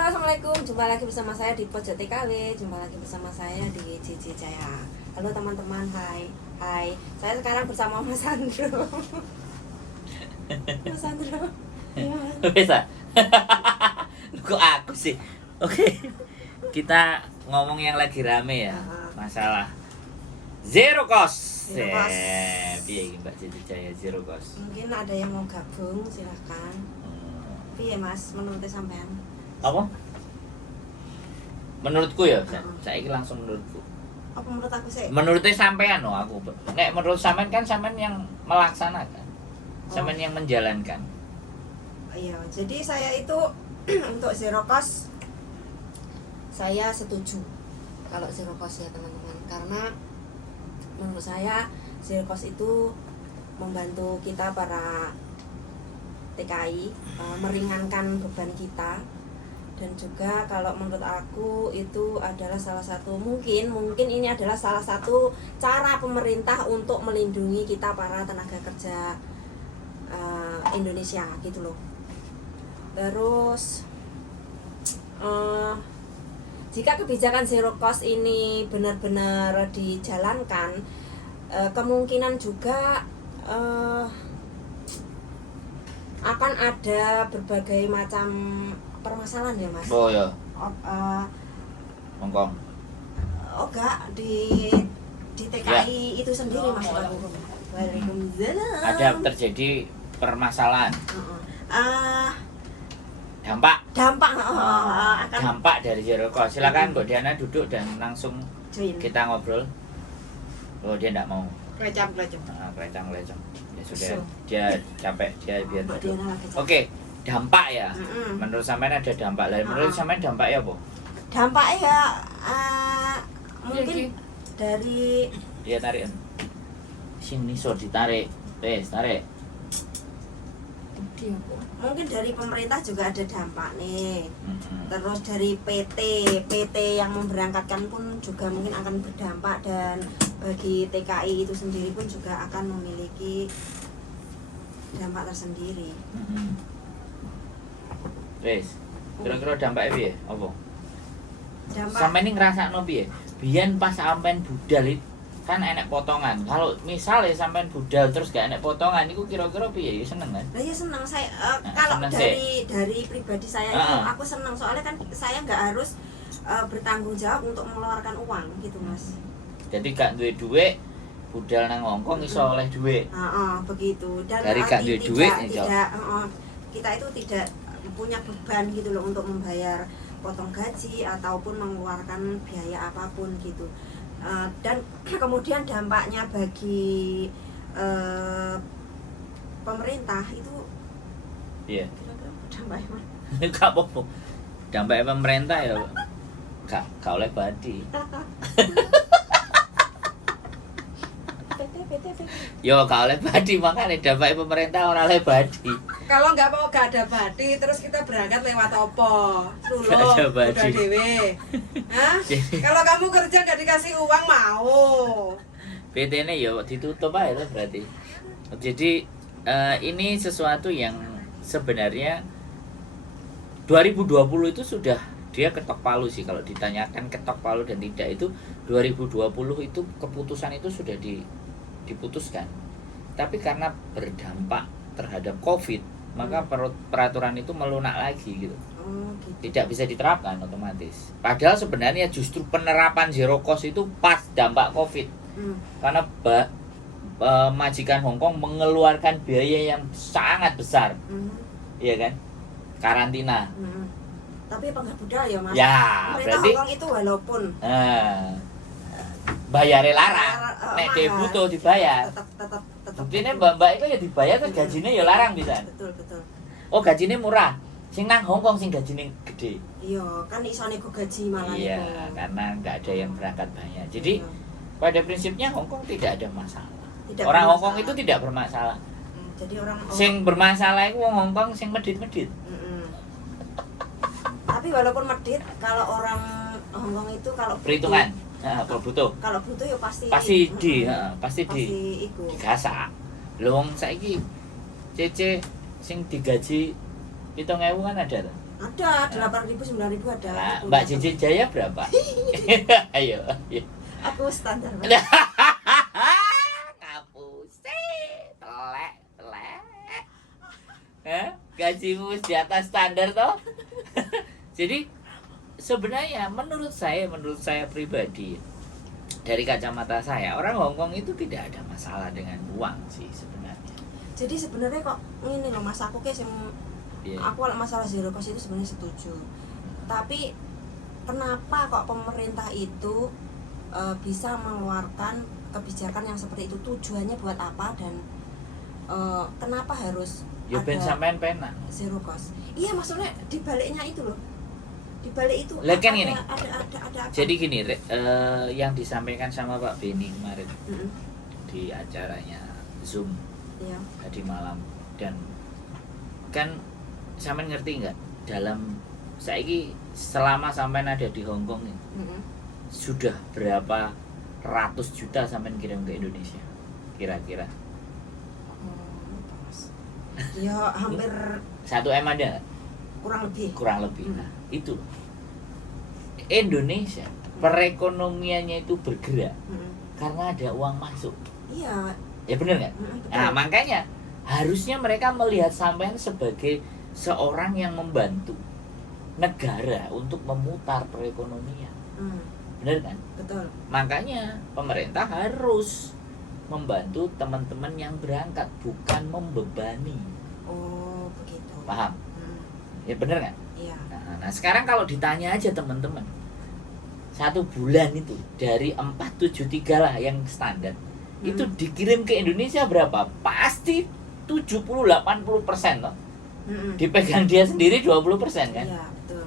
Halo, assalamualaikum. Jumpa lagi bersama saya di Pojok TKW. Jumpa lagi bersama saya di JJ Jaya. Halo teman-teman, hai. Saya sekarang bersama Mas Sandro. Mas Sandro. Bisa. Kok aku sih? Oke. Kita ngomong yang lagi rame ya. Masalah zero cost. Zero cost. Piye iki Mbak JJ Jaya zero cost? Mungkin ada yang mau gabung, silahkan. Piye Mas, menurut sampean? Apa? Menurutku ya, saiki langsung menurutku. Apa menurut aku sih? Menurutnya sampean loh aku. Nek menurut sampean kan sampean yang melaksanakan. Sampean yang menjalankan. Iya, jadi saya itu untuk zero cost saya setuju kalau zero cost ya teman-teman, karena menurut saya zero cost itu membantu kita para TKI meringankan beban kita. Dan juga kalau menurut aku itu adalah salah satu mungkin ini adalah salah satu cara pemerintah untuk melindungi kita para tenaga kerja Indonesia gitu loh. Terus jika kebijakan zero cost ini benar-benar dijalankan, kemungkinan juga akan ada berbagai macam permasalahan ya Mas. Oh ya. Hongkong. Oh enggak, di TKI ya. Itu sendiri Mas. Waalaikumsalam. Ada terjadi permasalahan. Dampak dampak dari zero cost. Silakan Mbak Diana duduk dan langsung join. Kita ngobrol. Oh dia enggak mau. Kelecam. Ya sudah, dia capek, dia biar duduk. Oke, dampak ya. Menurut sampean ada dampak lain. Menurut sampean dampaknya apa? Dampaknya ya mungkin dari dia tarik. Sini ditarik. Tarik. Mungkin dari pemerintah juga ada dampak nih. Terus dari PT yang memberangkatkan pun juga mungkin akan berdampak, dan bagi TKI itu sendiri pun juga akan memiliki dampak tersendiri. Kira-kira dampaknya piye? Apa? Dampak Sampeyan ini ngrasakno piye? Biyen pas sampean budal kan enek potongan. Kalau misalnya sampean budal terus gak enek potongan, itu kira-kira piye? Seneng kan? Nah ya seneng saya. Kalau dari pribadi saya itu aku seneng, soalnya kan saya nggak harus bertanggung jawab untuk mengeluarkan uang gitu Mas. Jadi gak duwe duit, budal nang Hongkong iso oleh duit. Begitu. Dan dari gak duwe duit kita itu tidak punya beban gitu loh untuk membayar potong gaji ataupun mengeluarkan biaya apapun gitu. Dan kemudian dampaknya bagi pemerintah itu dampaknya gak apa-apa. Dampaknya pemerintah ya gak oleh badi. Yo gak oleh badi, makanya dampaknya pemerintah orang oleh badi. Kalau nggak mau gak ada badi, terus kita berangkat lewat opo? Gak ada badi. Kalau kamu kerja nggak dikasih uang mau? PT ini yo ditutup aja loh berarti. Jadi ini sesuatu yang sebenarnya 2020 itu sudah dia ketok palu sih, kalau ditanyakan ketok palu dan tidak, itu 2020 itu keputusan itu sudah diputuskan. Tapi karena berdampak terhadap COVID, maka peraturan itu melunak lagi gitu. Tidak bisa diterapkan otomatis. Padahal sebenarnya justru penerapan zero cost itu pas dampak COVID. Karena majikan Hongkong mengeluarkan biaya yang sangat besar. Iya kan? Karantina. Tapi apa nggak budal ya Mas? Ya, pemerintah Hongkong itu walaupun bayarnya larang, nek dia butuh dibayar. Tetap. Buktinya mbak-mbak itu ya dibayar, terus gajinya ya larang bisa. Betul. Oh gajinya murah, sing nang Hongkong sing gajinya gede. Iya, kan iso nego gaji malah. Iya, karena nggak ada yang berangkat banyak. Jadi pada prinsipnya Hongkong tidak ada masalah. Orang Hongkong itu tidak bermasalah. Jadi orang sing bermasalah itu wong Hongkong sing medit-medit. Tapi walaupun medit, kalau orang Hongkong itu kalau perhitungan. Kalau butuh ya pasti digasak. Lho wong saiki CC sing digaji 7.000 kan ada tuh. Ada 8.000 9.000 ada. Nah, Mbak Jeje Jaya berapa? Ayo. Aku standar. Pak. Ngapus telek. Gajimu di atas standar toh. Jadi sebenarnya menurut saya pribadi, dari kacamata saya, orang Hongkong itu tidak ada masalah dengan uang sih sebenarnya. Jadi sebenarnya kok ini loh Mas, aku kayak aku kalau masalah zero cost itu sebenarnya setuju. Tapi kenapa kok pemerintah itu bisa mengeluarkan kebijakan yang seperti itu? Tujuannya buat apa dan kenapa harus Ya ben sampean penak. Zero cost. Iya, maksudnya di baliknya itu loh. Di balik itu Lah kan ada, gini. ada apa? Jadi gini, yang disampaikan sama Pak Beni kemarin Mm-mm. di acaranya Zoom Iya. tadi malam, dan kan sampean ngerti nggak dalam saiki selama sampean ada di Hongkong ini Mm-mm. sudah berapa ratus juta sampean kirim ke Indonesia kira-kira? Ya hampir 1 M ada nggak? kurang lebih. Kurang lebih. Nah, itu loh. Indonesia perekonomiannya itu bergerak Mm-mm. karena ada uang masuk. Iya. Ya bener nggak? Mm-mm, betul. Nah, makanya harusnya mereka melihat sampean sebagai seorang yang membantu negara untuk memutar perekonomian. Mm, Bener kan? betul. Makanya pemerintah harus membantu teman-teman yang berangkat, bukan membebani. Oh, begitu. Paham? Mm, Ya bener nggak? iya. Nah, sekarang kalau ditanya aja teman-teman, 1 bulan itu dari 473 lah yang standar, itu dikirim ke Indonesia berapa? Pasti 70-80% loh. Mm-mm. Dipegang dia sendiri 20% kan? Iya, betul.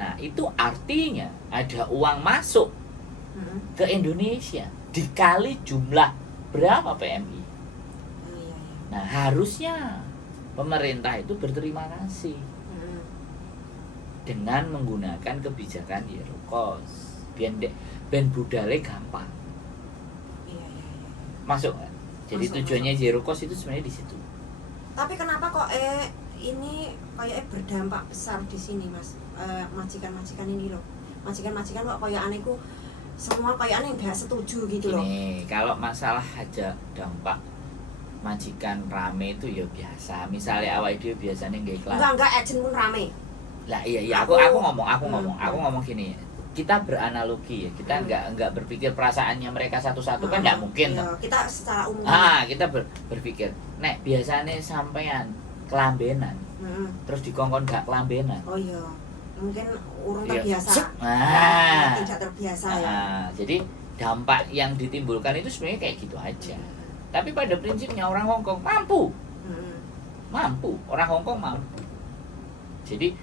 Nah, itu artinya ada uang masuk Mm-mm. ke Indonesia dikali jumlah berapa PMI. Oh, iya, iya. Nah, harusnya pemerintah itu berterima kasih Mm-mm. dengan menggunakan kebijakan zero cost. Ben budale gampang. Iya, iya, iya. Masuk nggak? Jadi Masuk, tujuannya zero cost itu sebenarnya di situ. Tapi kenapa kok ini kayak berdampak besar di sini, Mas? Majikan-majikan ini loh. Majikan-majikan kok kayak anehku semua kayak aneh nggak setuju gitu loh. Gini, kalau masalah aja dampak majikan rame itu ya biasa. Misalnya awal dia biasanya nggak iklan. Enggak agent pun rame. Lah iya, aku ngomong gini. Kita beranalogi ya. Kita nggak berpikir perasaannya mereka satu-satu kan nggak mungkin iya, toh. kita secara umum. Kita berpikir, nek biasanya sampean kelambenan, terus dikongkon gak kelambenan. Oh iya, mungkin urung Iya. terbiasa. Tidak terbiasa ya. Jadi dampak yang ditimbulkan itu sebenarnya kayak gitu aja. Tapi pada prinsipnya orang Hongkong mampu, orang Hongkong mampu. Jadi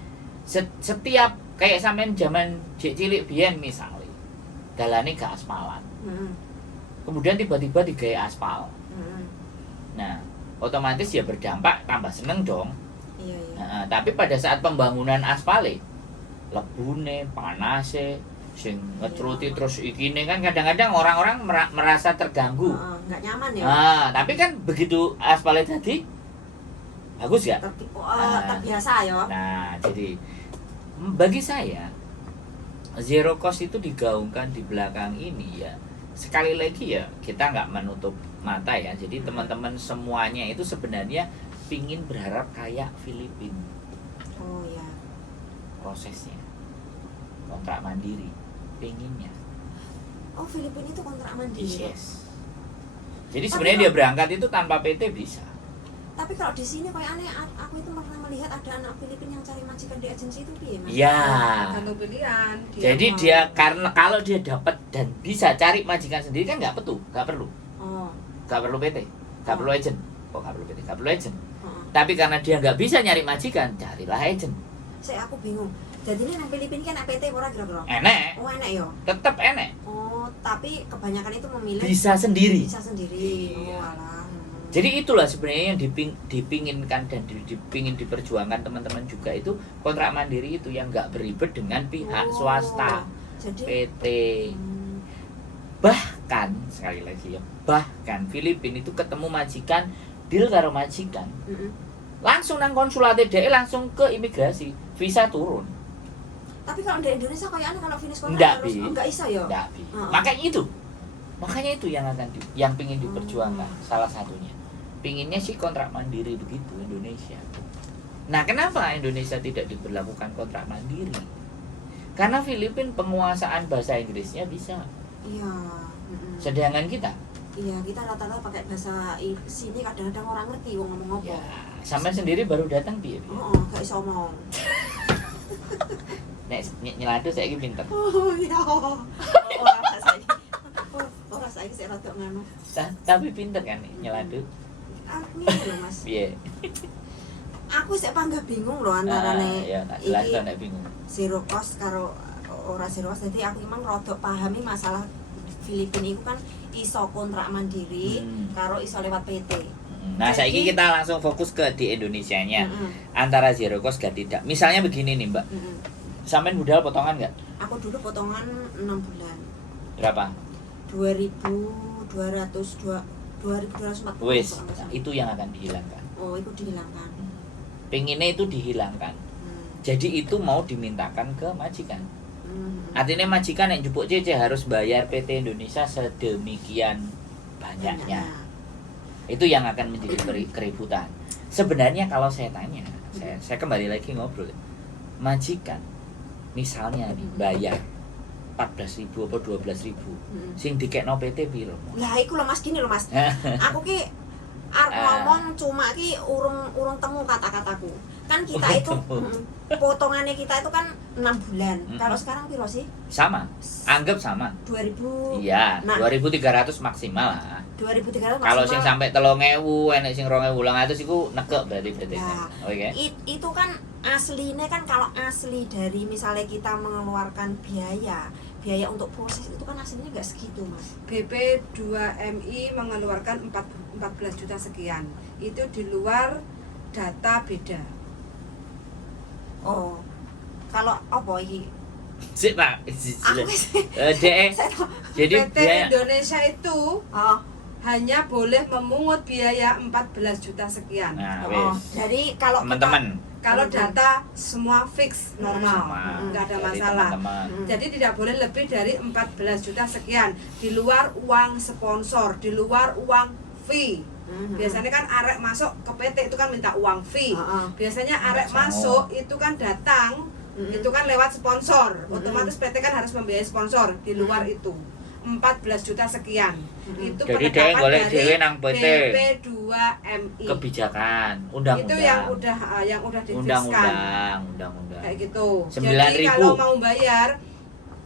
setiap kayak sampean zaman cilik biyen misalnya, dalane gak aspalan. Kemudian tiba-tiba digawe aspal. Nah, otomatis ya berdampak tambah seneng dong. Iya, iya. Nah, tapi pada saat pembangunan aspal lebune, panase, sing ngecruti terus ikine kan kadang-kadang orang-orang merasa terganggu. Nggak nyaman ya. Tapi kan begitu aspalnya tadi bagus ya. Terbiasa ya. Nah, jadi bagi saya zero cost itu digaungkan di belakang ini ya. Sekali lagi ya kita nggak menutup mata ya. Jadi teman-teman semuanya itu sebenarnya pingin berharap kayak Filipina. Oh ya. Prosesnya kontrak mandiri pinginnya. Oh, Filipina itu kontrak mandiri. Yes. Jadi sebenarnya dia berangkat itu tanpa PT bisa. Tapi kalau di sini kayak aneh, aku itu pernah melihat ada anak Filipina yang cari majikan di agensi itu piye, Mas? Iya. Satu pilihan. Jadi dia karena kalau dia dapat dan bisa cari majikan sendiri kan nggak perlu, nggak perlu PT, nggak perlu agent. Nggak perlu PT, nggak perlu agent. Tapi karena dia nggak bisa nyari majikan, carilah agent. Aku bingung. Jadi ini yang Filipina kan PT ora kira-kira? Enek. Oh, enek ya. Tetap enek. Oh, tapi kebanyakan itu memilih Bisa sendiri. Bisa sendiri. Iya. Oh, alah. Jadi itulah sebenarnya yang dipinginkan dan dipingin diperjuangkan teman-teman juga itu kontrak mandiri itu yang nggak beribet dengan pihak swasta, Jadi PT. Bahkan sekali lagi ya, bahkan Filipina itu ketemu majikan, deal karo majikan, langsung nang konsulat DE langsung ke imigrasi, visa turun. Tapi kalau di Indonesia kayaknya kalau finish kontrak Nggak, harus Bi. enggak bisa ya. Nggak, Bi. Heeh. Makanya itu yang pingin diperjuangkan salah satunya. Pinginnya sih kontrak mandiri begitu Indonesia. Nah, kenapa Indonesia tidak diberlakukan kontrak mandiri? Karena Filipina penguasaan bahasa Inggrisnya bisa. Iya. Mm-mm. Sedangkan kita, Iya, kita rata-rata pakai bahasa sini kadang-kadang orang ngerti wong ngomong apa. ya, sampai sendiri baru datang piye? Heeh, gak iso ngomong. Nek nyeladu saiki pinter. Oh iya. Ora saiki. Ora saiki sik rada ngono. Tapi pinter kan nyeladu. Aku ini lho, Mas. Piye? Aku sik panggah bingung lho antarane ya, tak jelas nek bingung. zero cost karo ora zero cost. Jadi aku memang rada pahami masalah Filipina itu kan iso kontrak mandiri karo iso lewat PT. Nah, Jadi- saiki kita langsung fokus ke di Indonesianya. Mm-mm. Antara zero cost gak tidak. Misalnya begini nih, Mbak. Mm-mm. Sampean budal potongan nggak? Aku dulu potongan 6 bulan. Berapa? 2240. Wes, itu yang akan dihilangkan. Oh, itu dihilangkan. Pengennya itu dihilangkan. Jadi itu mau dimintakan ke majikan. Artinya majikan yang jupuk CC harus bayar PT Indonesia sedemikian banyaknya. Itu yang akan menjadi keributan. Sebenarnya kalau saya tanya, saya kembali lagi ngobrol. Majikan misalnya nih bayar 14.000 apa 12.000. Sing dikekno PT piro? Lah iku lho Mas, gini lho Mas. Aku ki arep ngomong cuma ki urung temu kata-kataku. Kan kita itu potongannya kita itu kan 6 bulan. Kalau sekarang piro sih? Sama. Anggap sama. 2000. Iya, Nah. 2.300 maksimal lah. 2300 Kalau sing maksimal. sampai 3.000, enek sing 2.800 iku nekek berarti PT. Nah. Oke. Itu kan aslinya kan kalau asli dari misalnya kita mengeluarkan biaya untuk proses itu kan aslinya nggak segitu Mas. BP2MI mengeluarkan 14 juta sekian. Itu di luar data beda. Oh, kalau apa iki? Sik, Pak. Aku DE. saya tahu. Jadi PT biaya Indonesia itu Oh, hanya boleh memungut biaya 14 juta sekian. Nah, oh. wes. Jadi kalau Teman-teman, Kalau data semua fix normal, sama. nggak ada Dari masalah. teman-teman. Jadi tidak boleh lebih dari 14 juta sekian di luar uang sponsor, di luar uang fee. Biasanya kan arek masuk ke PT itu kan minta uang fee. Biasanya arek Nggak masuk itu kan datang, itu kan lewat sponsor. Otomatis PT kan harus membiayai sponsor di luar itu. 14 juta sekian. Itu Jadi dia penetapan golek dari dhewe nang PT. BP2MI. kebijakan, undang-undang. Itu yang udah difikskan. Undang-undang. Kayak gitu. 9.000. Jadi kalau mau bayar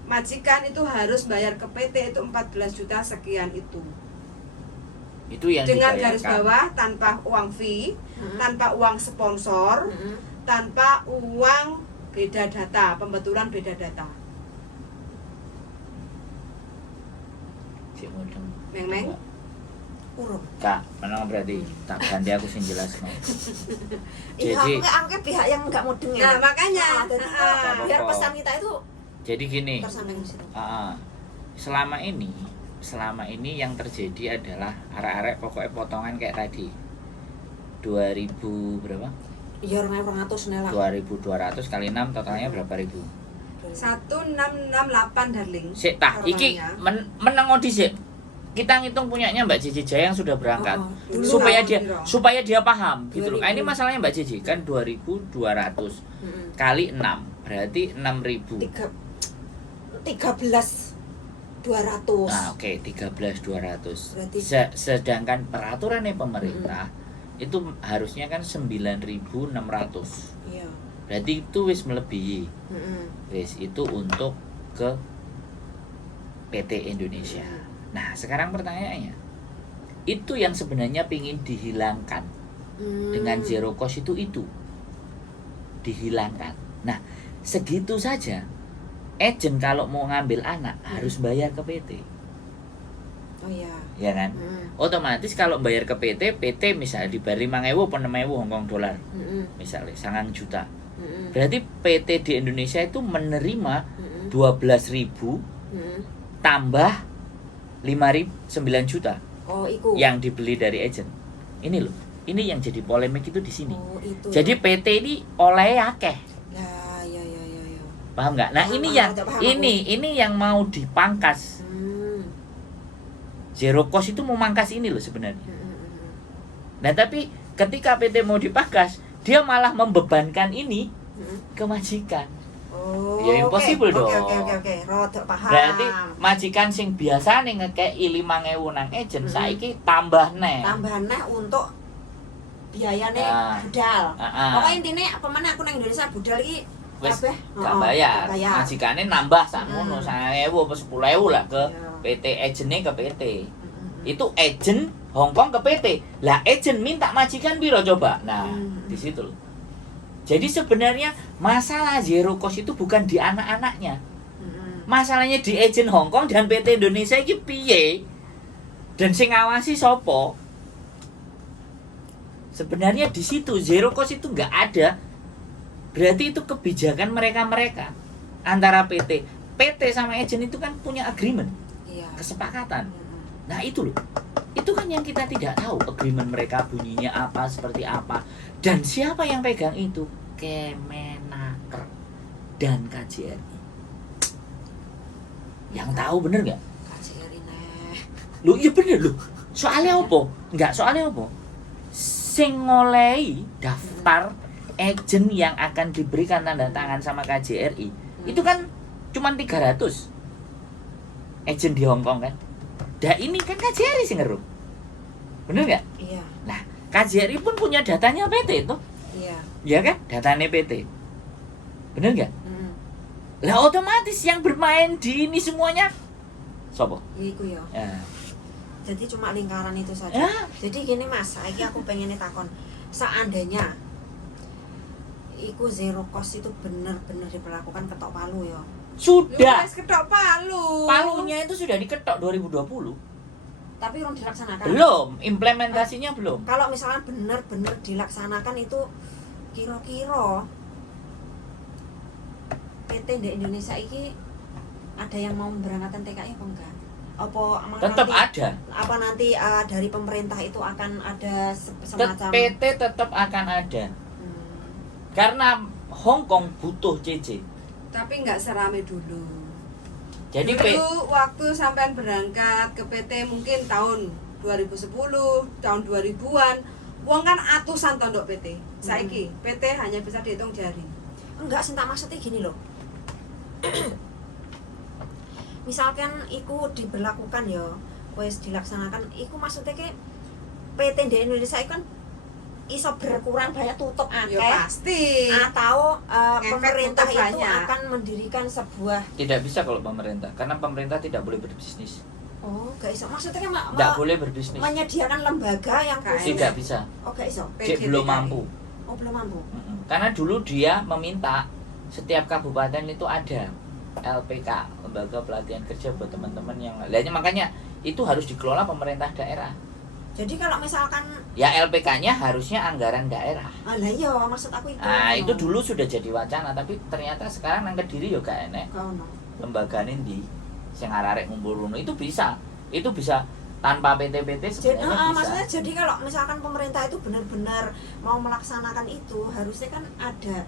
majikan itu harus bayar ke PT itu 14 juta sekian itu. Itu yang Dengan dibayarkan. garis bawah tanpa uang fee, tanpa uang sponsor, tanpa uang beda data, pembetulan beda data. Cik mudeng. Meng-meng. urung. Kak, menang berarti tak ganti aku sing jelas no. Iya, Jadi aku pihak yang nggak mudeng ya. Nah, makanya Jadi biar pesan kita itu jadi gini. tersampaikan di situ. Selama ini yang terjadi adalah arek-arek pokoknya potongan kayak tadi. 2000 berapa? Iya, 2.200 nela. 2.200 kali 6 totalnya berapa ribu? 1668 darling. Sik tah, iki Totalnya. meneng dhisik. Kita ngitung punyanya Mbak Cici Jaya yang sudah berangkat. Dulu supaya dia paham gitu loh. 2000. Ini masalahnya Mbak Cici kan 2.200 kali 6 berarti 6.000. 13.200. Nah, oke, 13.200. Berarti- Sedangkan peraturannya pemerintah itu harusnya kan 9.600. Iya. Berarti itu wis melebihi. Wis itu untuk ke PT Indonesia. Nah, sekarang pertanyaannya, itu yang sebenarnya pingin dihilangkan dengan zero cost itu dihilangkan. Nah, segitu saja. Agent kalau mau ngambil anak harus bayar ke PT, Oh iya. ya kan? Otomatis kalau bayar ke PT misalnya dibayar 5.000 atau 6.000 Hongkong dolar, misalnya 9 juta. Berarti PT di Indonesia itu menerima 12.000 tambah 9 juta Oh, iku. yang dibeli dari agent. Ini loh. Ini yang jadi polemik itu di sini. Oh, itu. Jadi PT ini oleh akeh. Lah, ya. Paham nggak? Nah, Paham, ini paham, yang paham ini yang mau dipangkas. Zero cost itu mau mangkas ini loh sebenarnya. Nah, tapi ketika PT mau dipangkas, dia malah membebankan ini ke majikan. Oh, Ya impossible dong. Oke. Rodok paham. Berarti majikan sing biasane ngekeki 5.000 nang agent, saiki tambah neh. Tambah neh untuk biayane Nah. budal. Pokoknya Heeh. intinya apa mana aku nang Indonesia budal iki Wis kabeh gak bayar. Majikane nambah sakmono 9.000 apa 10.000 lah ke PT, agentnya ke PT. Itu agent Hongkong ke PT. Lah agent minta majikan piro coba? Nah, di situ loh. Jadi sebenarnya masalah zero cost itu bukan di anak-anaknya. Masalahnya di agent Hongkong dan PT Indonesia iki piye? Dan sing ngawasi sopo? Sebenarnya di situ zero cost itu nggak ada. Berarti itu kebijakan mereka antara PT sama agent itu kan punya agreement, kesepakatan. Nah itu loh, itu kan yang kita tidak tahu agreement mereka bunyinya apa, seperti apa, dan siapa yang pegang itu. Kemenaker dan KJRI. Yang tahu bener nggak? KJRI neh. Lu iya bener lu. Soalnya apa? Enggak, soalnya apa? Sing ngolehi daftar agent yang akan diberikan tanda tangan sama KJRI itu kan cuma 300 agent di Hongkong kan. Dah ini kan KJRI sing ngeru. Bener nggak? Iya. Nah, KJRI pun punya datanya PT itu. Iya. Ya kan? Datanya PT. Bener nggak? Lah otomatis yang bermain di ini semuanya sopo? Iku ya. Ya. Jadi cuma lingkaran itu saja. Ya. Jadi gini Mas, saiki aku pengen takon. Seandainya iku zero cost itu benar-benar diperlakukan ketok palu ya. Sudah. Wes ketok palu. Palunya itu sudah diketok 2020. Tapi belum dilaksanakan. Belum, implementasinya belum. Kalau misalnya benar-benar dilaksanakan itu kira-kira PT di Indonesia ini ada yang mau memberangkatkan TKI apa enggak? Apa Tetap nanti, ada. Apa nanti dari pemerintah itu akan ada semacam PT tetap akan ada. Karena Hong Kong butuh CC. Tapi nggak serame dulu. Jadi dulu waktu sampean berangkat ke PT mungkin tahun 2010, tahun 2000-an, uang kan atusan tondok PT. Saiki PT hanya bisa dihitung jari. Enggak, sih tak maksudnya gini loh. Misalkan iku diberlakukan ya, wes dilaksanakan, iku maksudnya ke PT di Indonesia itu kan iso berkurang banyak tutup akeh. Ya pasti. Atau Ngefek pemerintah tutup itu banyak. akan mendirikan sebuah tidak bisa kalau pemerintah, karena pemerintah tidak boleh berbisnis. oh gak iso maksudnya kan Tidak boleh berbisnis. menyediakan lembaga yang khusus. Tidak bisa. Oh gak iso. Dia belum mampu. Oh belum mampu. Karena dulu dia meminta setiap kabupaten itu ada LPK, lembaga pelatihan kerja buat teman-teman yang lainnya, makanya itu harus dikelola pemerintah daerah. Jadi kalau misalkan Ya LPK-nya harusnya anggaran daerah. lah iya maksud aku itu. Nah, itu dulu sudah jadi wacana, tapi ternyata sekarang nang Kediri yo gak enek. Gak ono. Lembagane ndi sing arek ngumpul ngono itu bisa. Itu bisa tanpa PT-PT Jadi, sebenarnya bisa. maksudnya jadi kalau misalkan pemerintah itu benar-benar mau melaksanakan itu harusnya kan ada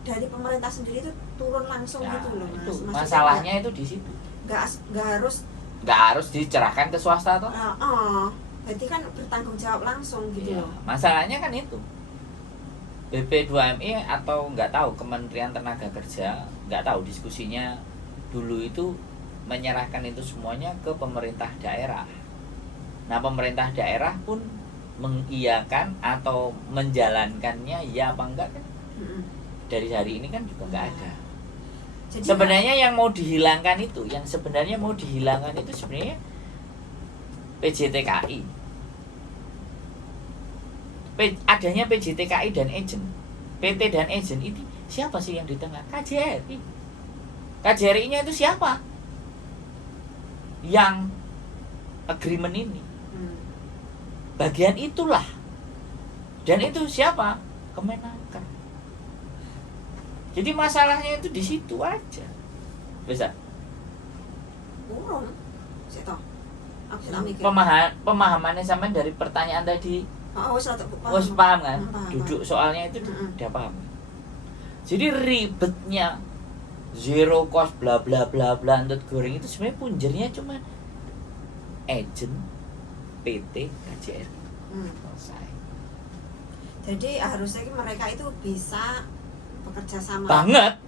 dari pemerintah sendiri itu turun langsung Nah, gitu loh Mas. itu Maksudnya masalahnya itu di situ. nggak harus Nggak harus dicerahkan ke swasta toh. berarti kan bertanggung jawab langsung gitu Iya, loh. masalahnya kan itu BP2MI atau nggak tahu Kementerian Tenaga Kerja, nggak tahu diskusinya dulu itu menyerahkan itu semuanya ke pemerintah daerah. Nah pemerintah daerah pun mengiyakan atau menjalankannya ya apa enggak kan dari hari ini kan juga nggak ada. Jadi Sebenarnya yang mau dihilangkan itu, yang sebenarnya mau dihilangkan itu sebenarnya PJTKI. Adanya PJTKI dan agent, PT dan agent ini siapa sih yang di tengah? KJRI. KJRI-nya itu siapa? Yang agreement ini. Bagian itulah. Dan itu siapa? Kemenaker. Jadi masalahnya itu di situ aja. Bisa. urung. Sik toh. Aku tak mikir. Pemahamannya sampai dari pertanyaan tadi wis rada paham. Wis paham kan? Paham. Duduk soalnya itu Mm-mm. udah paham. Jadi ribetnya zero cost bla bla bla bla Entut Goreng itu sebenarnya punjernya cuma agent PT KJRI. Selesai. Jadi harusnya mereka itu bisa bekerja sama. Banget.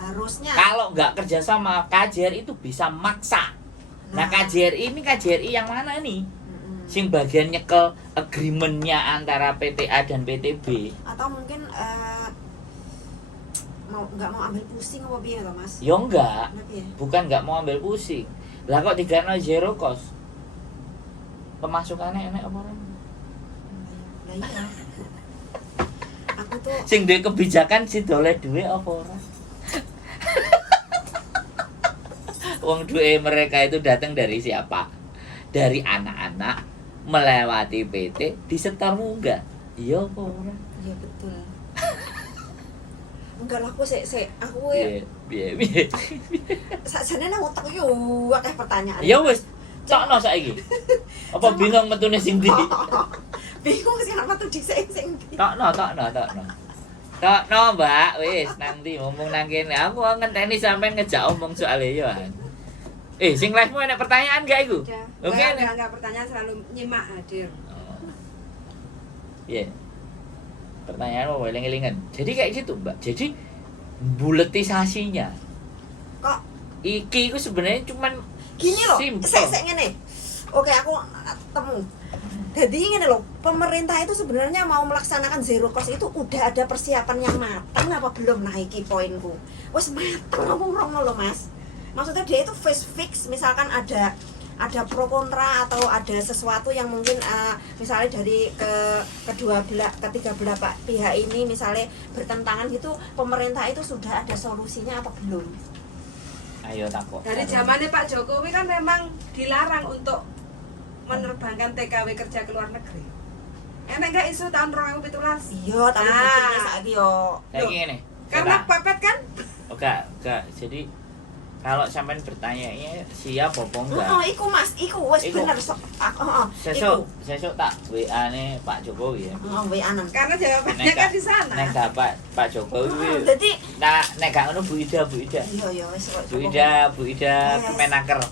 Harusnya. Kalau nggak kerja sama KJRI itu bisa maksa. Nah KJRI ini KJRI yang mana nih? Sing bagian nyekel agreementnya antara PTA dan PTB. Atau mungkin nggak mau ambil pusing apa piye to, Mas? Ya enggak. Kenapa ya? Bukan nggak mau ambil pusing. Lah kok 3 zero cost? Pemasukannya enak apa ora? Lah iya. Aku tuh Sing duwe kebijakan si doleh duwe apa ora? Wong duwe mereka itu datang dari siapa? Dari anak-anak melewati PT disetormu enggak? Iya apa ora? iya betul. Enggak lah, aku aku Piye. sakjane nang otak yo akeh pertanyaan. Ya wis, cokno saiki. Apa bingung metune sing ndi? Bingung sih apa tuh dhisik sing ndi. Tokno, Mbak, wis nanti ngomong nang kene. Aku ngenteni sampean ngejak omong soal yo. Sing live-mu enak pertanyaan gak iku? Udah. Oke. Enggak pertanyaan, selalu nyimak hadir. Iya. Pertanyaan mau eling-elingan. Jadi kayak gitu, Mbak. Jadi buletisasinya Kok iki itu sebenarnya cuman gini loh, simple. saya ngene. Oke, aku temu. Jadi ngene loh, pemerintah itu sebenarnya mau melaksanakan zero cost itu udah ada persiapan yang matang apa belum? Nah, iki poinku. Wes matang ngomong loh, Mas. Maksudnya dia itu fix, misalkan ada pro kontra atau ada sesuatu yang mungkin misalnya dari ketiga belah pihak ini misalnya bertentangan gitu, pemerintah itu sudah ada solusinya apa belum? Ayo takut. Dari zamannya Pak Jokowi kan memang dilarang untuk menerbangkan TKW kerja ke luar negeri. Enak nggak isu tahun 2017? Iya, tapi buktinya saiki yo. Kayak gini. Karena pepet kan? Enggak. Jadi kalau sampean bertanya siap apa enggak? Oh, iku Mas, iku wis bener sok. Sesuk tak WA-ne Pak Jokowi ya. Oh, WA-an. Karena jawabannya kan di sana. Nek dapat Pak Jokowi. Jadi nek gak ngono Bu Ida. iya wis kok. Bu Ida Kemenaker.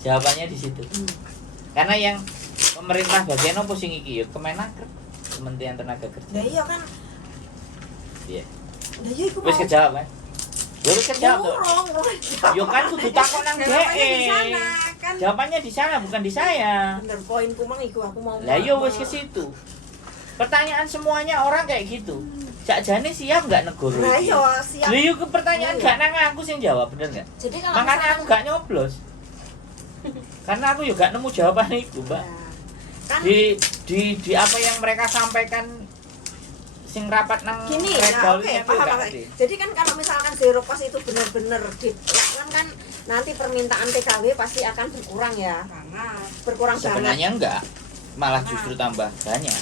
Jawabannya di situ. Karena yang pemerintah bagian apa sing iki ya Kemenaker, Kementerian Tenaga Kerja. Lah iya kan. Iya. Lah iya iku. Wis kejawab kan? Ya wis kejawab. Yo kan kudu takon nang Jawabannya di dhek. sana kan. Jawabannya di sana bukan di saya. Bener poinku mang iku aku mau. Lah yo wis ke situ. Pertanyaan semuanya orang kayak gitu. Sakjane siap enggak negoro Lah iki? iya siap. Lha yo ke pertanyaan gak nang aku sing jawab, bener enggak? Jadi kalau Makanya aku gak nyoblos. Karena aku juga nemu jawaban itu, Mbak. kan Di apa yang mereka sampaikan sing rapat nang gini Rebel oke, ini aku paham. gak ngerti. Jadi kan kalau misalkan zero cost itu benar-benar dilakukan kan nanti permintaan TKW pasti akan berkurang ya. Sangat, Berkurang banget. Sebenarnya enggak, malah justru tambah banyak.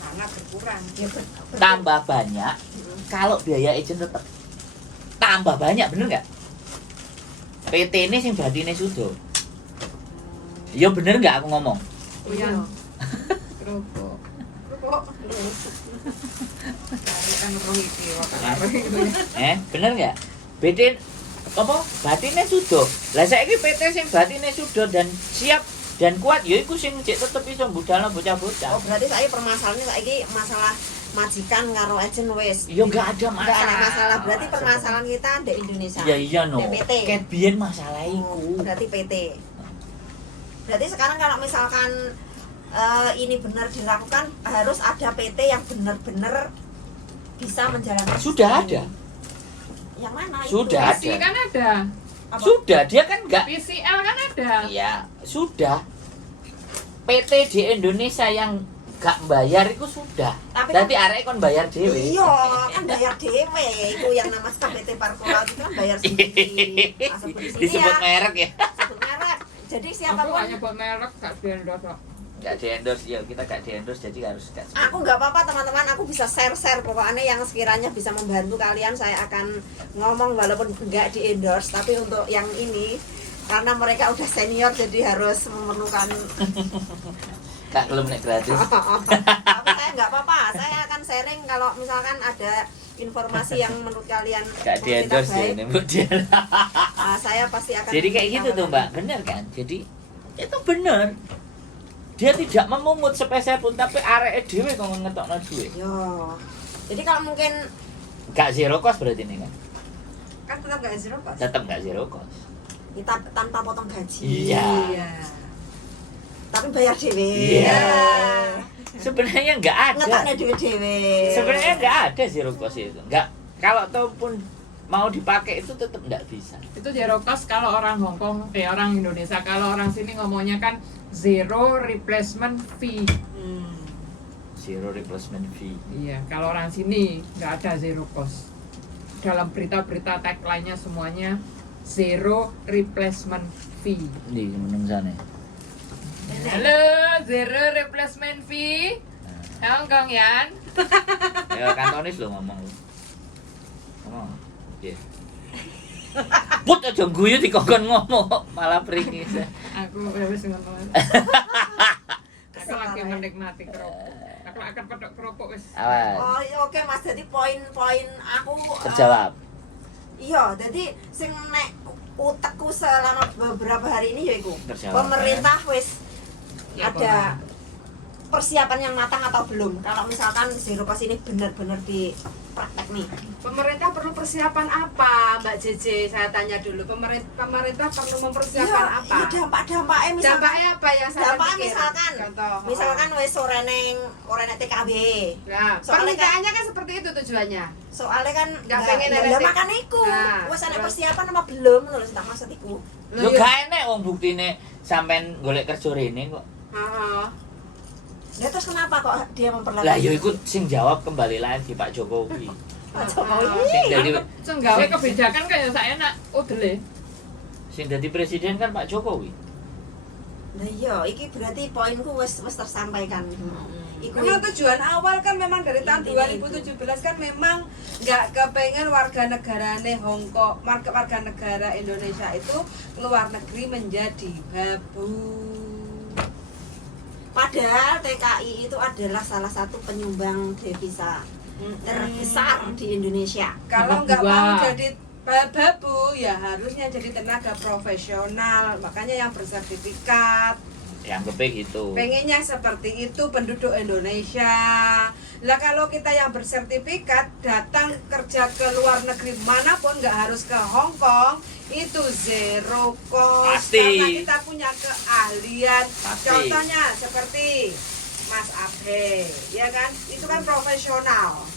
sangat berkurang. Ya, Tambah banyak kalau biaya agent tetap tambah banyak, bener nggak? PT ini sing batine sudo. Ya bener nggak aku ngomong? Uyan. Kerupuk. Kerupuk. Cari kan rong iki wae. Bener nggak? PT apa? Batine sudo. Lah saiki PT sing batine sudo dan siap dan kuat, ya iku sing cek tetep iso budalno bocah-bocah. Oh, berarti saya permasalahannya saiki masalah majikan karo agent wis. Ya enggak ada Enggak masalah. ada masalah. Berarti permasalahan kita di Indonesia. Ya iya no. PT. Ket biyen masalah iku. Berarti PT. Berarti sekarang kalau misalkan ini benar dilakukan harus ada PT yang benar-benar bisa menjalankan. Sudah ada. Yang mana? Sudah PC ada. kan ada. Apa? Sudah, dia kan enggak. PCL kan ada. Iya, sudah. PT di Indonesia yang gak bayar itu sudah. Tapi Berarti arek kon bayar dhewe. Iya, kan bayar dhewe. Itu yang nama PT Parkola itu kan bayar sendiri. Masuk di sini Disebut ya. merek ya. Sebut merek. Jadi Aku siapapun hanya buat merek gak diendorse. Enggak di-endorse ya, kita gak di-endorse jadi harus gak. aku nggak apa-apa teman-teman, aku bisa share pokoknya yang sekiranya bisa membantu kalian saya akan ngomong walaupun nggak di endorse, tapi untuk yang ini karena mereka udah senior jadi harus memerlukan Gak belum nek gratis. tapi saya nggak apa-apa. Saya akan sharing kalau misalkan ada informasi yang menurut kalian Gak di endorse ya ini Mbak Dian. Saya pasti akan. Jadi kayak gitu tuh Mbak, bener kan? Jadi itu bener. Dia tidak memungut sepeser pun, tapi areke dhewe kok ngetokno duit. Yo. Jadi kalau mungkin Gak zero cost berarti ini kan? Kan tetap gak zero cost. Tetap gak zero cost. kita tanpa potong gaji. Iya. Tapi bayar dhewe. Iya. Sebenarnya nggak ada. Ngetokne dhewe-dhewe. Sebenarnya nggak ada zero cost itu. Nggak. Kalau tahu pun mau dipakai itu tetap nggak bisa. Itu zero cost kalau orang Hongkong, orang Indonesia. Kalau orang sini ngomongnya kan zero replacement fee. Zero replacement fee. Iya, kalau orang sini nggak ada zero cost. Dalam berita-berita tagline-nya semuanya zero replacement fee. Di menung sana. Halo, zero replacement fee. Hongkong Yan. Ya kantonis lo ngomong lo. Ngomong. Iya. Put aja guyu dikongkon ngomong malah pringis. Aku wis ngono. Aku lagi menikmati kerupuk. Aku akan pedok kerupuk wis. Awas. Oh, iya, oke Mas. Jadi poin-poin aku Terjawab. Iya, jadi sing nek utekku selama beberapa hari ini yaiku Terjawab, pemerintah wis Ya, ada persiapan yang matang atau belum? Kalau misalkan zero cost ini benar-benar dipraktek nih. Pemerintah perlu persiapan apa, Mbak JJ? Saya tanya dulu. Pemerintah perlu mempersiapkan apa? Iya, dampak-dampaknya misalkan. Dampaknya apa yang saya Dampaknya pikir? misalkan, Contoh. misalkan wis orene TKB. Nah, Soalnya permintaannya kan seperti itu tujuannya. Soalnya kan Nggak pengen ada lah tik- makan iku. Nah, Wis ana terus? persiapan apa belum lho tak maksud iku. Yo gak enek wong buktine sampean golek kerja rene kok. Heeh. Lah terus kenapa kok dia memperlakukan? Lah yo ikut sing jawab kembali lagi Pak Jokowi. Pak Jokowi. Sing dadi Senggawe kebijakan kayak saya nak udele. sing dadi presiden kan Pak Jokowi. Nah iya, iki berarti poinku wis tersampaikan. Iku Memang tujuan awal kan memang dari tahun Intinya 2017 kan memang nggak kepengen warga negarane Hongkong, warga negara Indonesia itu keluar negeri menjadi babu. padahal TKI itu adalah salah satu penyumbang devisa terbesar di Indonesia. Kalau Nomor nggak dua. mau jadi babu ya harusnya jadi tenaga profesional, makanya yang bersertifikat. Yang kepik itu. Pengennya seperti itu penduduk Indonesia. Lah kalau kita yang bersertifikat datang kerja ke luar negeri manapun, nggak harus ke Hong Kong, itu zero cost. Pasti. Karena kita punya keahlian. Pasti. Contohnya seperti Mas Abe, ya kan? Itu kan profesional.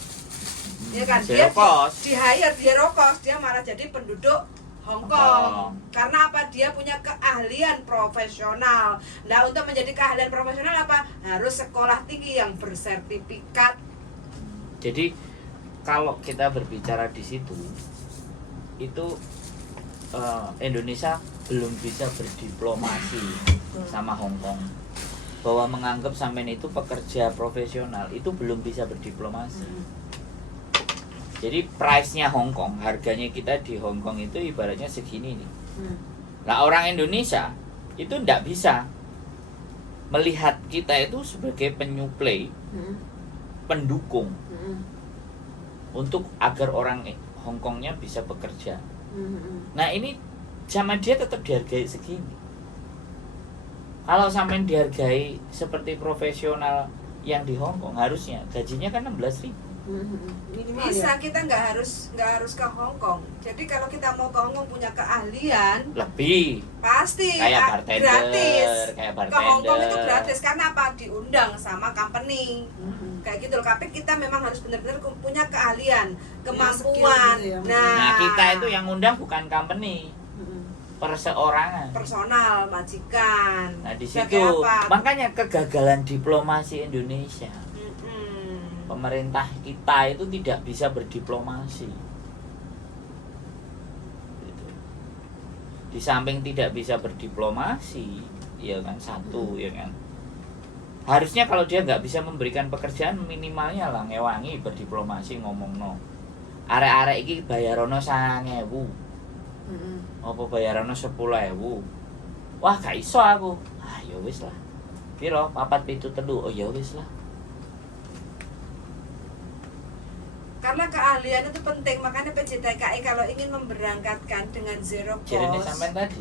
Ya kan? Zero cost. Di hire zero cost, dia malah jadi penduduk Hong Kong. Karena apa? Dia punya keahlian profesional. Nah, untuk menjadi keahlian profesional apa? Harus sekolah tinggi yang bersertifikat. Jadi kalau kita berbicara di situ itu Indonesia belum bisa berdiplomasi sama Hong Kong. Bahwa menganggap sampean itu pekerja profesional itu belum bisa berdiplomasi. Jadi price-nya Hong Kong, harganya kita di Hong Kong itu ibaratnya segini nih. Nah orang Indonesia itu ndak bisa melihat kita itu sebagai penyuplai, pendukung untuk agar orang Hong Kongnya bisa bekerja. Nah ini sama dia tetap dihargai segini. Kalau sampai dihargai seperti profesional yang di Hong Kong harusnya gajinya kan 16.000. Minimal Bisa, kita nggak harus ke Hong Kong. Jadi kalau kita mau ke Hong Kong punya keahlian, Lebih pasti kayak bartender, gratis. kayak Ke Hong Kong itu bartender. gratis karena apa? Diundang sama company. Kayak gitu loh. Tapi kita memang harus benar-benar punya keahlian, kemampuan. skill gitu ya. Nah kita itu yang undang bukan company, perseorangan. personal, majikan. Nah di Sebagai situ apa? makanya kegagalan diplomasi Indonesia. Pemerintah kita itu tidak bisa berdiplomasi. Gitu. Di samping tidak bisa berdiplomasi, ya kan satu, ya kan. Harusnya kalau dia nggak bisa memberikan pekerjaan minimalnya lah ngewangi berdiplomasi ngomong no. Arek-arek iki bayarono 9.000. Apa bayarono 10.000. Wah gak iso aku. Ah ya wis lah. Piro 4,7 telu. Oh ya wis lah. kalian itu penting, makanya PJTKI kalau ingin memberangkatkan dengan zero Jarene cost, sampean tadi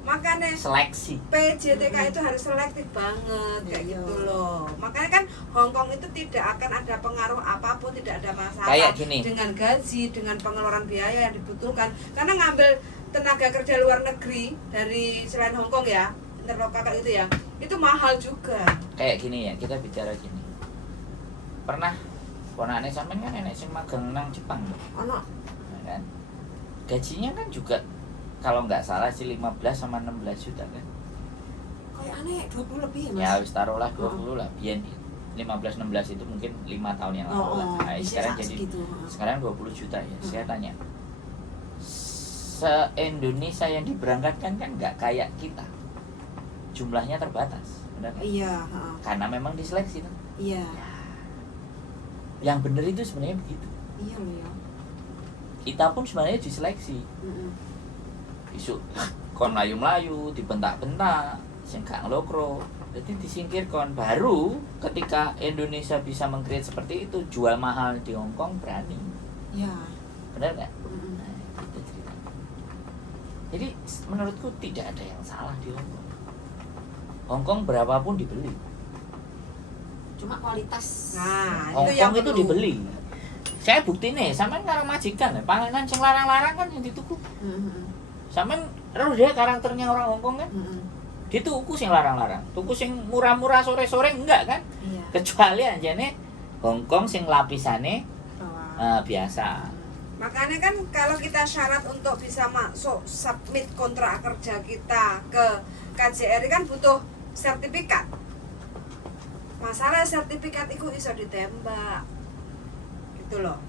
makanya seleksi. PJTKI itu harus selektif banget kayak Iya. gitu loh. Makanya kan Hongkong itu tidak akan ada pengaruh apapun, tidak ada masalah Kayak gini. dengan gaji, dengan pengeluaran biaya yang dibutuhkan. Karena ngambil tenaga kerja luar negeri dari selain Hongkong ya, interlokal kayak gitu ya, itu mahal juga. Kayak gini ya, kita bicara gini. Pernah ponakane sampean kan enek sing magang nang Jepang, Ono. ya kan? Gajinya kan juga kalau nggak salah sih 15 sama 16 juta kan. Kayak aneh 20 lebih ya, Mas. Ya wis taruhlah 20 lah. Biyen 15 16 itu mungkin 5 tahun yang lalu lah. Nah, bisa sekarang jadi segitu. sekarang 20 juta ya. Saya tanya. Se-Indonesia yang diberangkatkan kan nggak kayak kita. Jumlahnya terbatas, benar kan? Iya, heeh. Karena memang diseleksi kan. Iya. Yang benar itu sebenarnya begitu. Iya loh ya. Kita pun sebenarnya diseleksi. Heeh. Isuk kon mlayu-mlayu, dibentak-bentak, sing gak nglokro. Jadi disingkirkan. Baru ketika Indonesia bisa meng-create seperti itu, jual mahal di Hong Kong berani. Iya. Benar nggak? Heeh. Nah, itu cerita. Jadi menurutku tidak ada yang salah di Hong Kong. Hong Kong berapapun dibeli. Cuma kualitas. Nah, Hong itu yang Kong itu perlu. dibeli. Saya bukti nih, sampean karo majikan, panganan sing larang-larang kan yang dituku. Heeh. Sampean roh dia karakternya orang Hong Kong kan? Heeh. Dituku sing larang-larang. Tuku sing murah-murah sore-sore enggak kan? Iya. Kecuali anjane Hong Kong sing lapisane Bawah. biasa. Makanya kan kalau kita syarat untuk bisa masuk submit kontrak kerja kita ke KJRI kan butuh sertifikat. Masalah sertifikat itu bisa ditembak. Gitu loh.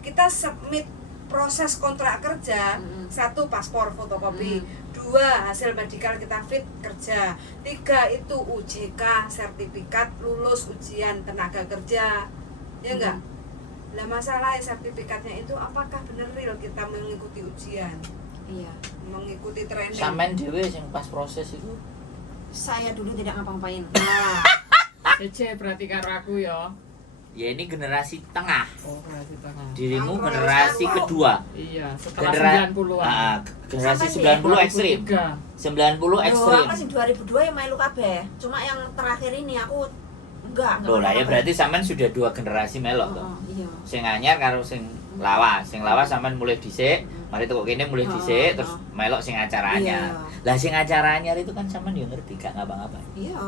Kita submit proses kontrak kerja, satu paspor fotokopi, dua hasil medikal kita fit kerja, tiga itu UJK sertifikat lulus ujian tenaga kerja, ya enggak? Lah masalah sertifikatnya itu apakah benar real kita mengikuti ujian, Iya. mengikuti training? Sampean dhewe sing pas proses itu Saya dulu tidak ngapa-ngapain. Nah, Ece berarti karo aku ya. ya ini generasi tengah. Oh, generasi tengah. Dirimu Yang generasi pertama. kedua. Iya, setelah 90-an. Generasi Sampai 90 ekstrim. 90 ekstrim. Aku sing 2002 yang melu kabeh. Cuma yang terakhir ini aku enggak. Loh lah ya berarti sampean sudah dua generasi melok toh. Iya. Sing anyar karo sing lawas. Sing lawas sampean mulai dhisik, mari teko kene mulai dhisik terus melok sing acara anyar. Lah sing acara anyar itu kan sampean yo ngerti gak ngapa-ngapain. Iya.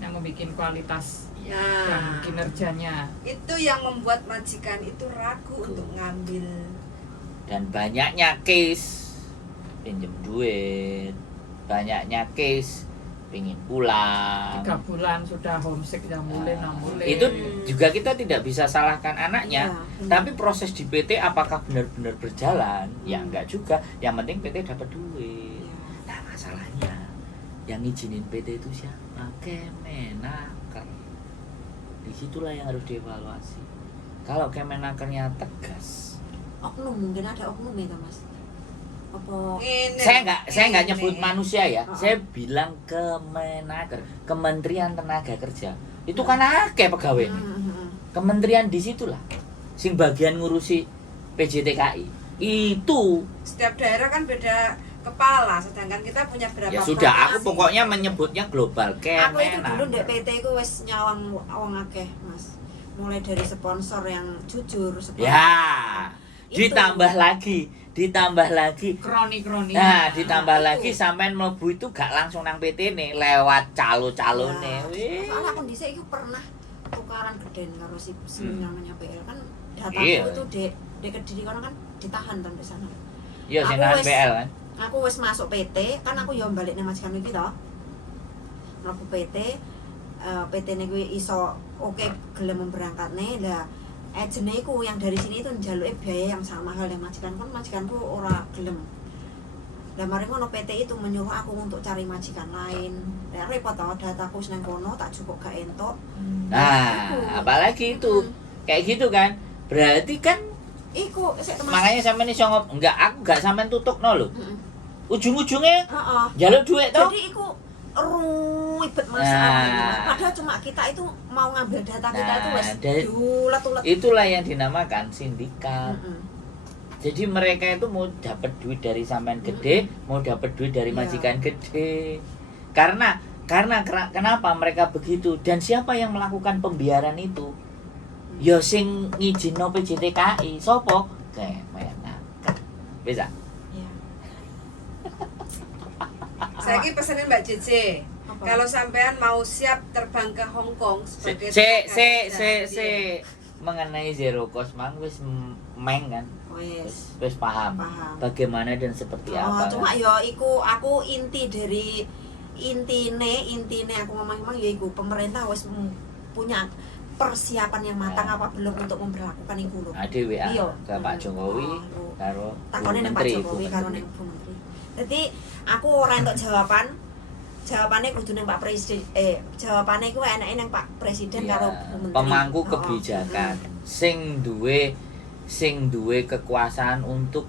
Yang membuat kualitas dan nah kinerjanya. itu yang membuat majikan itu ragu untuk ngambil. Dan banyaknya case pinjem duit, banyaknya case pingin pulang. 3 bulan sudah homesick yang mulai mulai. Itu juga kita tidak bisa salahkan anaknya. Iya, Tapi proses di PT apakah benar-benar berjalan? Ya enggak juga. Yang penting PT dapat duit. Iya. Nah masalahnya yang ngizinin PT itu siapa? Kemenaker. Disitulah yang harus dievaluasi. Kalau Kemenakernya tegas, Oknum mungkin ada oknum itu, Mas. Apa saya nggak nyebut manusia ya. Oh. Saya bilang Kemenaker, Kementerian Tenaga Kerja. Itu kan akeh pegawai. Kementerian di situlah. Sing bagian ngurusi PJTKI. Itu setiap daerah kan beda kepala, sedangkan kita punya berapa ya sudah, aku provinsi. pokoknya menyebutnya global Aku itu dulu Kemenaker. ndek PT ku wis nyawang wong akeh, Mas. Mulai dari sponsor yang jujur, sponsor. Ya, Itu. ditambah lagi. kroni-kroni. Nah, ditambah Itu. lagi sampean mlebu itu gak langsung nang PT nih, lewat calo-calone. Nah, Wih. soalnya aku dhisik iku pernah tukaran geden karo si namanya PL kan dataku Iya. itu dek Kediri kono kan ditahan sampai sana. Iya, sing Aku nang wis- PL kan. Aku wis masuk PT, kan aku yo balik nang majikan iki to. Mlebu PT, PT ne kuwi iso oke gelem memberangkatne. Lah agene iku yang dari sini itu njaluke biaya yang sangat mahal yang majikan kan majikanku ora gelem. Lah mari ngono PT itu menyuruh aku untuk cari majikan lain. Lah repot to, dataku wis nang kono tak cukup gak entuk. Nah, apalagi itu. Kayak gitu kan. Berarti kan Iku sik Mas. makanya sampean iso enggak, aku gak sampean tutukno lho. Heeh. Ujung-ujungnya Heeh. njaluk duit to. Jadi iku ribet masalahnya. Padahal cuma kita itu mau ngambil data kita itu wes ulet-ulet. Itulah yang dinamakan sindikat. Jadi mereka itu mau dapat duit dari sampean gede, mau dapat duit dari majikan gede. Karena kenapa mereka begitu dan siapa yang melakukan pembiaran itu? Ya sing ngijinno PJTKI, sopo? Kemenaker. Bisa? Iya. Saya ini pesenin Mbak Cici. Apa? Kalau sampean mau siap terbang ke Hong Kong sebagai mengenai zero cost mang wis meng kan? Wis paham. Bagaimana dan seperti apa. Cuma kan? ya iku aku intine aku ngomong ya iku pemerintah wis punya persiapan yang matang apa belum untuk memperlakukan iku lho. WA Iya. ke Pak Jokowi karo takone nang Pak Jokowi karo nang Bu Menteri. Dadi aku ora entuk jawabannya kudu nang Pak Presiden. Jawabannya iku enake nang Pak Presiden Iya, karo Bu Menteri. pemangku kebijakan sing duwe kekuasaan untuk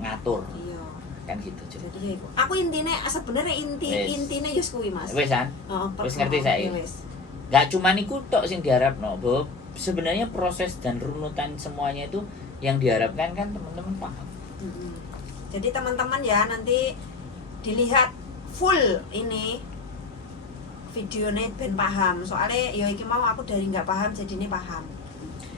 ngatur. Iya. Kan gitu Cuk. Jadi ya iku. Aku intine sebenarnya intine yo kuwi Mas. Wis kan? Wis ngerti saiki. Gak cuma iku tok sing diharapno, Bob. Sebenarnya proses dan runutan semuanya itu yang diharapkan kan teman-teman paham. Jadi teman-teman ya nanti dilihat full ini videonya ben paham. Soalnya ya iki mau aku dari nggak paham jadi ini paham.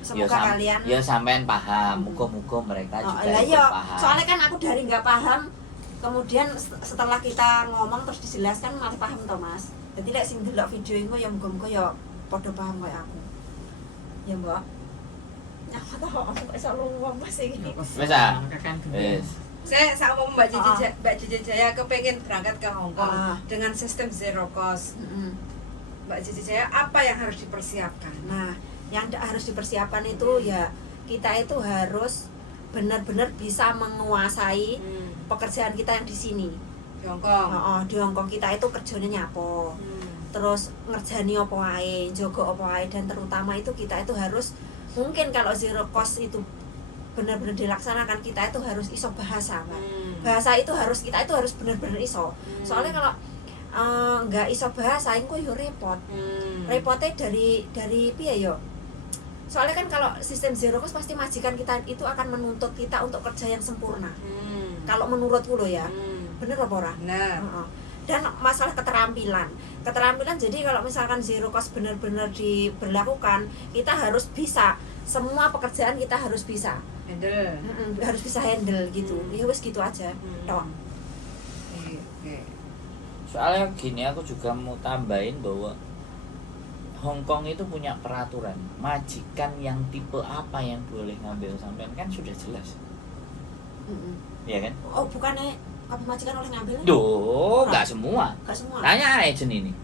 Semoga kalian ya sampean paham. Muga-muga mereka juga ikut paham. Soalnya kan aku dari nggak paham, kemudian setelah kita ngomong terus dijelaskan malah paham toh Mas. Jadi lek sing delok video iku ya muga-muga ya padha paham kaya aku. Ya, Mbak. Apa tau aku kok iso luwung Mas iki. Wis ah. Wis. Saya sama Mbak Cici Jaya kepengen berangkat ke Hong Kong dengan sistem zero cost. Mbak Cici Jaya apa yang harus dipersiapkan? Nah, yang harus dipersiapkan itu ya kita itu harus benar-benar bisa menguasai pekerjaan kita yang di sini. Di Hong Kong. Di Hong Kong kita itu kerjanya nyapo. Terus ngerjani apa wae, jaga apa wae dan terutama itu kita itu harus mungkin kalau zero cost itu benar-benar dilaksanakan kita itu harus iso bahasa kan. Bahasa itu kita itu harus benar-benar iso. Soalnya kalau nggak iso bahasa itu yo repot. Repotnya dari piye yo? Soalnya kan kalau sistem zero cost pasti majikan kita itu akan menuntut kita untuk kerja yang sempurna. Kalau menurutku lo ya. Bener apa ora? Bener. Dan masalah keterampilan jadi kalau misalkan zero cost benar-benar diberlakukan kita harus bisa semua pekerjaan kita harus bisa harus bisa handle gitu. Ya wes gitu aja toh. Soalnya gini aku juga mau tambahin bahwa Hong Kong itu punya peraturan majikan yang tipe apa yang boleh ngambil sampean kan sudah jelas. Iya kan? Oh bukannya apa majikan oleh ngambil? Duh, enggak semua. Enggak semua. Tanya aja ini.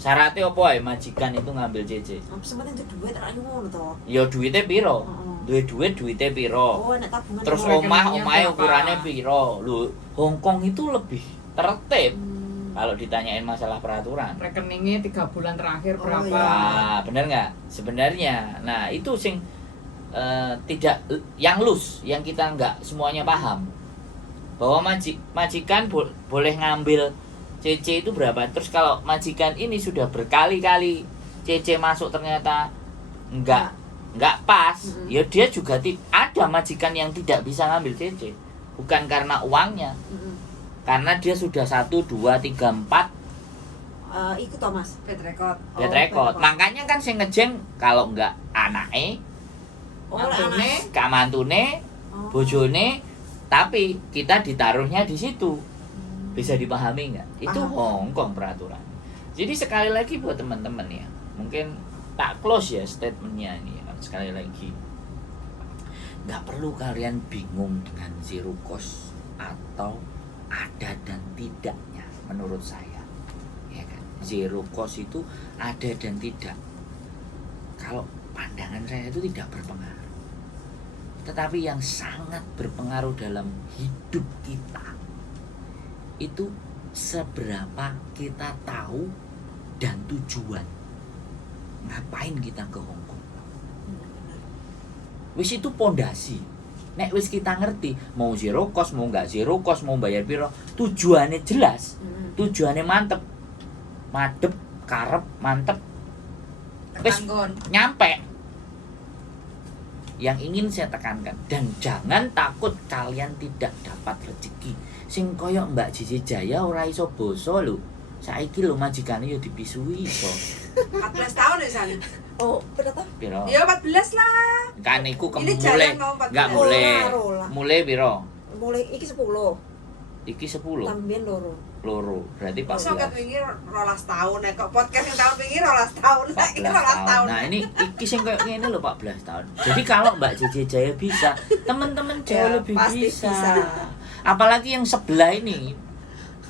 Syaratnya apa ya majikan itu ngambil CC? Sempat itu duit ra ngono to. Ya duitnya piro? Duit duitnya piro? Oh, nek tabungan. Terus omahe ukurannya piro? Lho, Hong Kong itu lebih tertib. Kalau ditanyain masalah peraturan. Rekeningnya 3 bulan terakhir berapa? Nah, bener nggak? Sebenarnya, nah itu sing tidak yang loose, yang kita nggak semuanya paham. Bahwa majikan boleh ngambil CC itu berapa. Terus kalau majikan ini sudah berkali-kali CC masuk ternyata nggak pas, ya dia juga ada majikan yang tidak bisa ngambil CC. Bukan karena uangnya, karena dia sudah 1, 2, 3, 4 ikut toh Mas, bad record. bad record. Makanya kan sing ngejeng kalau nggak anake, kamantune, bojone, tapi kita ditaruhnya di situ. Bisa dipahami nggak? Itu Hong Kong peraturan. Jadi sekali lagi buat teman-teman ya, mungkin tak close ya statementnya ini ya. Sekali lagi, nggak perlu kalian bingung dengan zero cost atau ada dan tidaknya. Menurut saya, ya kan, zero cost itu ada dan tidak. Kalau pandangan saya itu tidak berpengaruh. Tetapi yang sangat berpengaruh dalam hidup kita itu seberapa kita tahu dan tujuan ngapain kita ke Hong Kong. Wis itu pondasi. Nek wis kita ngerti mau zero cost, mau nggak zero cost, mau bayar piro, tujuannya jelas, tujuannya mantep, madep, karep, mantep, wis Tekanggon. nyampe. Yang ingin saya tekankan, dan jangan takut kalian tidak dapat rezeki. Sing koyo Mbak Cici Jaya ora iso basa lho. Saiki lho majikane yo dipisui iso. 14 tahun ya San? Oh, berapa? Piro? Ya 14 lah. Kan iku Ini mulai. jalan mau 14. Enggak mulai. Rola. Mulai piro? Mulai iki 10. Iki 10. Tambien loro. Loro. Berarti Masa ket 14. wingi 12 tahun ya kok podcast yang tahun wingi 12 tahun. Nah, ini 12 tahun. Nah, ini iki sing koyo ngene lho 14 tahun. Jadi kalau Mbak Cici Jaya bisa, teman-teman jauh Ya, lebih pasti bisa. bisa. Apalagi yang sebelah ini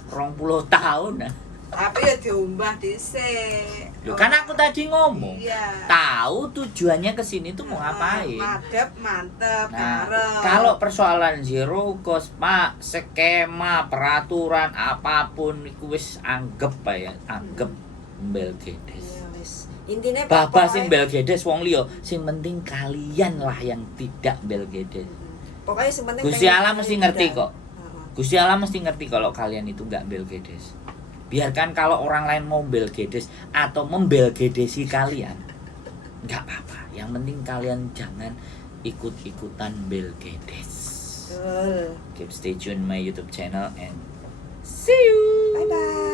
20 tahun. Tapi ya diumbah dhisik. Loh, kan aku tadi ngomong. Iya. Tahu tujuannya ke sini tuh mau ngapain. Madep, mantep, Nah, karep. kalau persoalan zero cost, Pak, skema, peraturan apapun iku wis anggap ya, anggap mbel gedes. Iya wis. Intine Bapak sing mbel gedes wong liya, sing penting kalian lah yang tidak mbel gedes. Pokoknya sing penting Gusti pengen Allah kalian mesti ngerti udah. kok. Gusti Allah mesti ngerti kalau kalian itu nggak mbel gedes. Biarkan kalau orang lain mau mbel gedes atau membel gedesi kalian, nggak apa-apa. Yang penting kalian jangan ikut-ikutan mbel gedes. Betul. Keep stay tune my YouTube channel and see you. Bye bye.